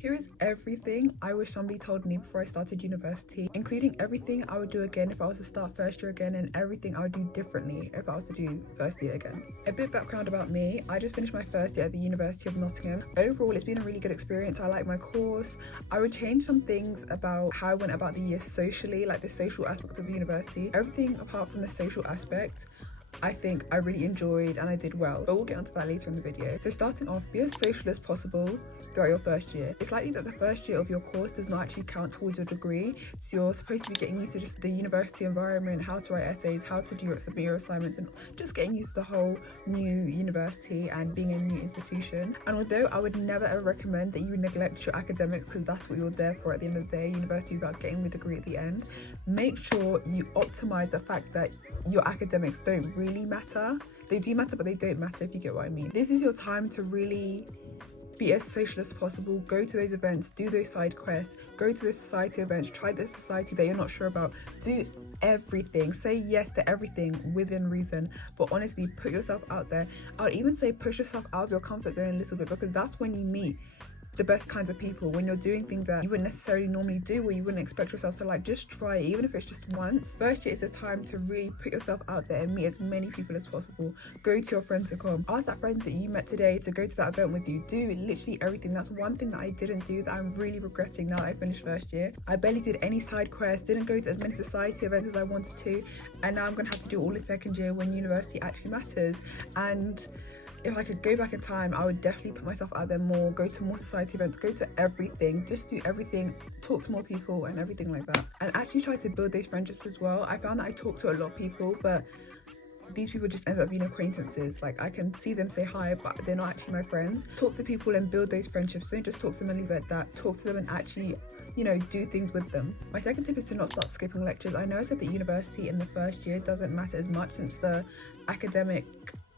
Here is everything I wish somebody told me before I started university, including everything I would do again if I was to start first year again, and everything I would do differently if I was to do first year again. A bit background about me: I just finished my first year at the University of Nottingham. Overall, it's been a really good experience. I like my course. I would change some things about how I went about the year socially, like the social aspect of university. Everything apart from the social aspect, I think I really enjoyed and I did well, but we'll get onto that later in the video. So starting off, be as social as possible throughout your first year. It's likely that the first year of your course does not actually count towards your degree, so you're supposed to be getting used to just the university environment, how to write essays, how to submit your assignments, and just getting used to the whole new university and being in a new institution. And although I would never ever recommend that you neglect your academics, because that's what you're there for at the end of the day, university is about getting the degree at the end, make sure you optimize the fact that your academics don't really matter. They do matter, but they don't matter, if you get what I mean. This is your time to really be as social as possible. Go to those events, do those side quests, go to the society events, try the society that you're not sure about, do everything, say yes to everything within reason, but honestly put yourself out there. I would even say push yourself out of your comfort zone a little bit, because that's when you meet the best kinds of people, when you're doing things that you wouldn't necessarily normally do, or you wouldn't expect yourself to. Like, just try it, even if it's just once. First year is a time to really put yourself out there and meet as many people as possible. Go to your friends to come, ask that friend that you met today to go to that event with you. Do literally everything. That's one thing that I didn't do that I'm really regretting now that I finished first year. I barely did any side quests, didn't go to as many society events as I wanted to, and now I'm gonna have to do all the second year when university actually matters. And if I could go back in time, I would definitely put myself out there more, go to more society events, go to everything, just do everything, talk to more people and everything like that. And actually try to build those friendships as well. I found that I talk to a lot of people, but these people just end up being acquaintances. Like, I can see them, say hi, but they're not actually my friends. Talk to people and build those friendships. Don't just talk to them and leave it at that. Talk to them and actually, you know, do things with them. My second tip is to not start skipping lectures. I know I said that university in the first year doesn't matter as much, since the academic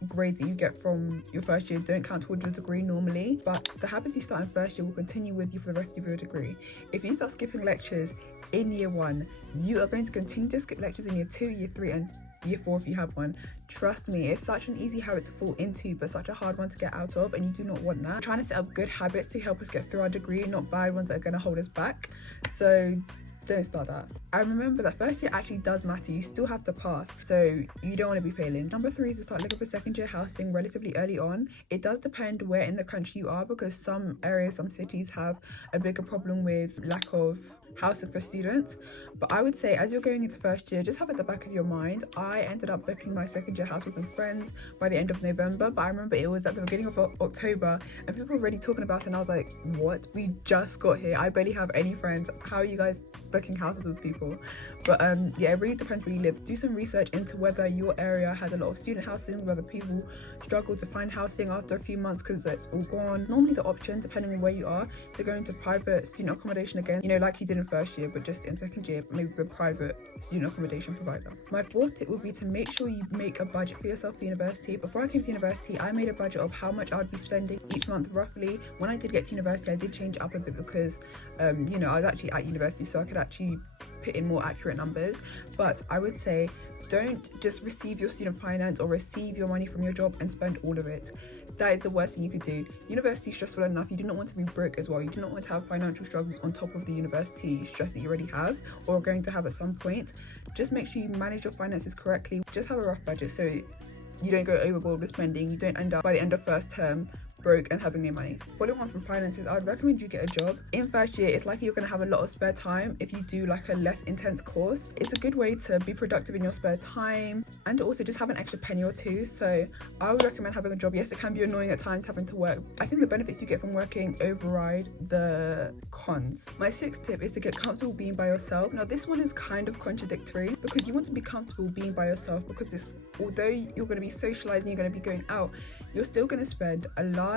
grades that you get from your first year don't count towards your degree normally, but the habits you start in first year will continue with you for the rest of your degree. If you start skipping lectures in year one, you are going to continue to skip lectures in year 2, year 3 and year 4 if you have one. Trust me, it's such an easy habit to fall into, but such a hard one to get out of, and you do not want that. We're trying to set up good habits to help us get through our degree, not bad ones that are going to hold us back. So don't start that. I remember that first year actually does matter. You still have to pass, so you don't want to be failing. Number 3 is to start looking for second year housing relatively early on. It does depend where in the country you are, because some areas, some cities have a bigger problem with lack of housing for students. But I would say, as you're going into first year, just have at the back of your mind. I ended up booking my second year house with some friends by the end of November, but I remember it was at the beginning of October and people were already talking about it, and I was like, what? We just got here. I barely have any friends. How are you guys booking houses with people? But yeah, it really depends where you live. Do some research into whether your area has a lot of student housing, whether people struggle to find housing after a few months because it's all gone. Normally the option, depending on where you are, to go into private student accommodation again, you know, like you did in first year, but just in second year, maybe with a private student accommodation provider. My fourth tip would be to make sure you make a budget for yourself for university. Before I came to university, I made a budget of how much I would be spending each month roughly. When I did get to university, I did change it up a bit because you know, I was actually at university, so I could actually put in more accurate numbers. But I would say, don't just receive your student finance or receive your money from your job and spend all of it. That is the worst thing you could do. University is stressful enough. You do not want to be broke as well. You do not want to have financial struggles on top of the university stress that you already have or are going to have at some point. Just make sure you manage your finances correctly. Just have a rough budget so you don't go overboard with spending. You don't end up by the end of first term broke and having no money. Following on from finances, I would recommend you get a job. In first year, it's likely you're going to have a lot of spare time if you do like a less intense course. It's a good way to be productive in your spare time and also just have an extra penny or two. So I would recommend having a job. Yes, it can be annoying at times having to work. I think the benefits you get from working override the cons. My sixth tip is to get comfortable being by yourself. Now this one is kind of contradictory because you want to be comfortable being by yourself, because this, although you're going to be socializing, you're going to be going out, you're still going to spend a large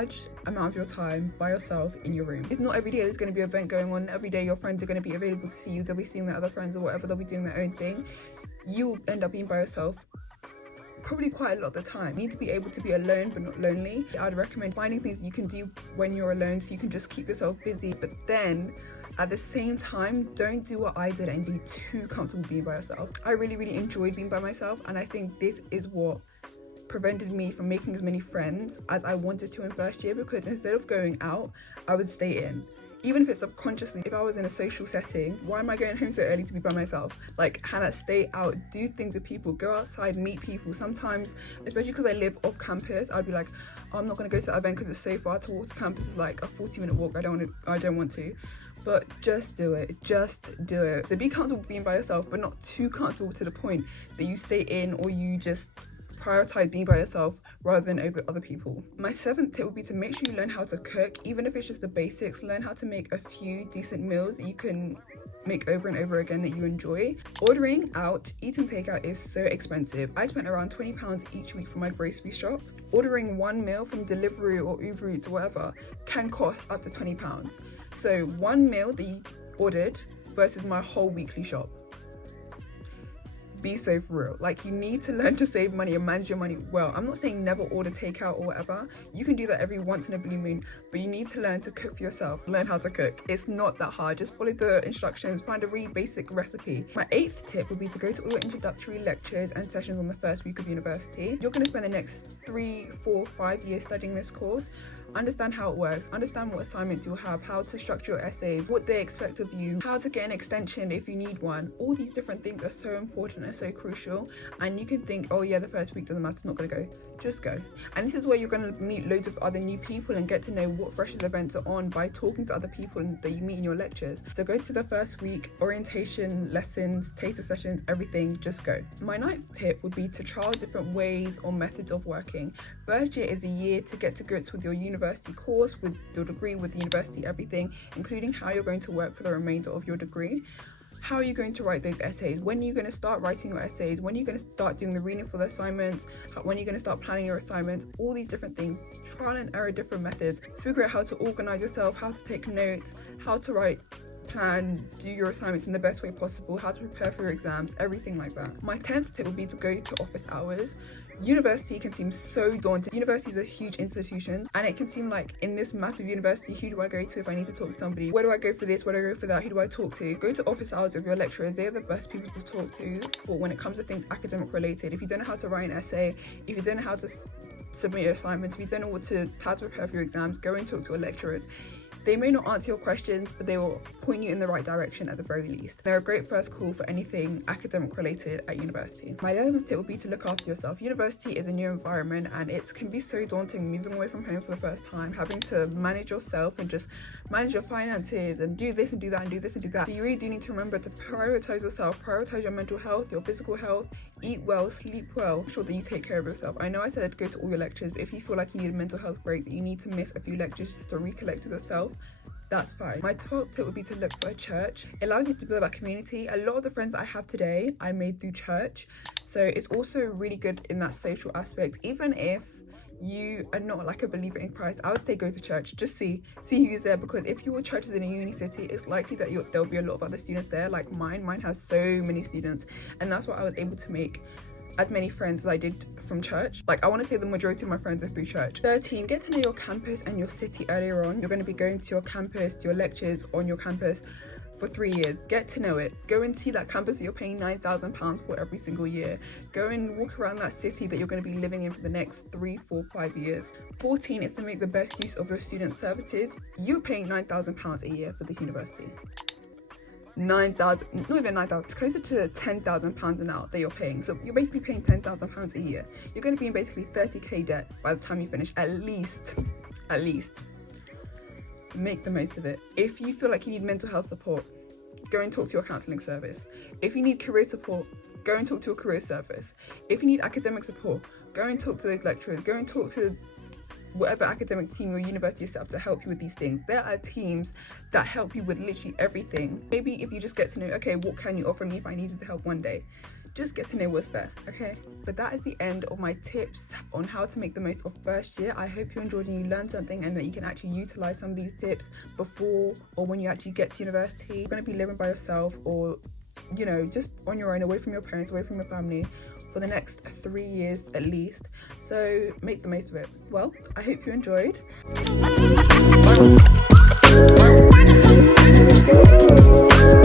amount of your time by yourself in your room. It's not every day there's going to be an event going on. Every day your friends are going to be available to see you. They'll be seeing their other friends or whatever. They'll be doing their own thing. You'll end up being by yourself probably quite a lot of the time. You need to be able to be alone but not lonely. I'd recommend finding things that you can do when you're alone so you can just keep yourself busy, but then at the same time, don't do what I did and be too comfortable being by yourself. I really enjoyed being by myself, and I think this is what prevented me from making as many friends as I wanted to in first year, because instead of going out, I would stay in. even if it's subconsciously. If I was in a social setting, why am I going home so early to be by myself? Like, Hannah, stay out, do things with people, go outside, meet people. Sometimes, especially because I live off campus, I'd be like, oh, I'm not going to go to that event because it's so far to walk to campus. It's like a 40-minute walk. I don't want to. But just do it. So be comfortable being by yourself, but not too comfortable to the point that you stay in, or you just prioritize being by yourself rather than over other people. My 7th tip would be to make sure you learn how to cook, even if it's just the basics. Learn how to make a few decent meals that you can make over and over again that you enjoy. Ordering out, eating takeout is so expensive. I spent around £20 each week for my grocery shop. Ordering one meal from Deliveroo or Uber Eats or whatever can cost up to £20. So one meal that you ordered versus my whole weekly shop. Be so for real. Like, you need to learn to save money and manage your money well. I'm not saying never order takeout or whatever. You can do that every once in a blue moon, but you need to learn to cook for yourself. Learn how to cook. It's not that hard. Just follow the instructions. Find a really basic recipe. My 8th tip would be to go to all your introductory lectures and sessions on the first week of university. You're going to spend the next 3, 4, 5 years studying this course. Understand how it works, understand what assignments you'll have, how to structure your essays, what they expect of you, how to get an extension if you need one. All these different things are so important and so crucial, and you can think, oh yeah, the first week doesn't matter, not gonna go. Just go. And this is where you're going to meet loads of other new people and get to know what freshers events are on by talking to other people that you meet in your lectures. So go to the first week, orientation, lessons, taster sessions, everything, just go. My 9th tip would be to trial different ways or methods of working. First year is a year to get to grips with your university course, with your degree, with the university, everything, including how you're going to work for the remainder of your degree. How are you going to write those essays? When are you going to start writing your essays? When are you going to start doing the reading for the assignments? When are you going to start planning your assignments? All these different things. Trial and error, different methods. Figure out how to organize yourself, how to take notes, how to write, plan, do your assignments in the best way possible, how to prepare for your exams, everything like that. My 10th tip would be to go to office hours. University can seem so daunting. Universities are huge institutions, and it can seem like, in this massive university, who do I go to if I need to talk to somebody? Where do I go for this? Where do I go for that? Who do I talk to? Go to office hours with your lecturers. They're the best people to talk to for when it comes to things academic related. If you don't know how to write an essay, if you don't know how to submit your assignments, if you don't know how to prepare for your exams, go and talk to your lecturers. They may not answer your questions, but they will point you in the right direction at the very least. They're a great first call for anything academic related at university. My 11th tip would be to look after yourself. University is a new environment, and it can be so daunting moving away from home for the first time, having to manage yourself and just manage your finances and do this and do that and do this and do that. So you really do need to remember to prioritize yourself, prioritize your mental health, your physical health, eat well, sleep well, make sure that you take care of yourself. I know I said go to all your lectures, but if you feel like you need a mental health break, that you need to miss a few lectures just to recollect with yourself, that's fine. My 12th tip would be to look for a church. It allows you to build that community. A lot of the friends I have today, I made through church. So it's also really good in that social aspect. Even if you are not like a believer in Christ, I would say go to church. Just see who's there, because if your church is in a uni city, it's likely that there'll be a lot of other students there. Like mine has so many students, and that's why I was able to make as many friends as I did from church. Like, I want to say the majority of my friends are through church. 13, get to know your campus and your city earlier on. You're going to be going to your campus, to your lectures on your campus for 3 years. Get to know it. Go and see that campus that you're paying £9,000 for every single year. Go and walk around that city that you're going to be living in for the next 3, 4, 5 years. 14 is to make the best use of your student services. You're paying £9,000 a year for this university. 9,000, not even 9,000, it's closer to £10,000 an hour that you're paying. So you're basically paying £10,000 a year. You're going to be in basically 30k debt by the time you finish, at least. Make the most of it. If you feel like you need mental health support, go and talk to your counselling service. If you need career support, go and talk to your career service. If you need academic support, go and talk to those lecturers. Go and talk to whatever academic team your university is set up to help you with these things. There are teams that help you with literally everything. Maybe if you just get to know, okay, what can you offer me if I needed the help one day? Just get to know what's there, okay? But that is the end of my tips on how to make the most of first year. I hope you enjoyed and you learned something, and that you can actually utilize some of these tips before or when you actually get to university. You're going to be living by yourself, or, you know, just on your own, away from your parents, away from your family, for the next 3 years at least. So make the most of it. Well, I hope you enjoyed. Bye.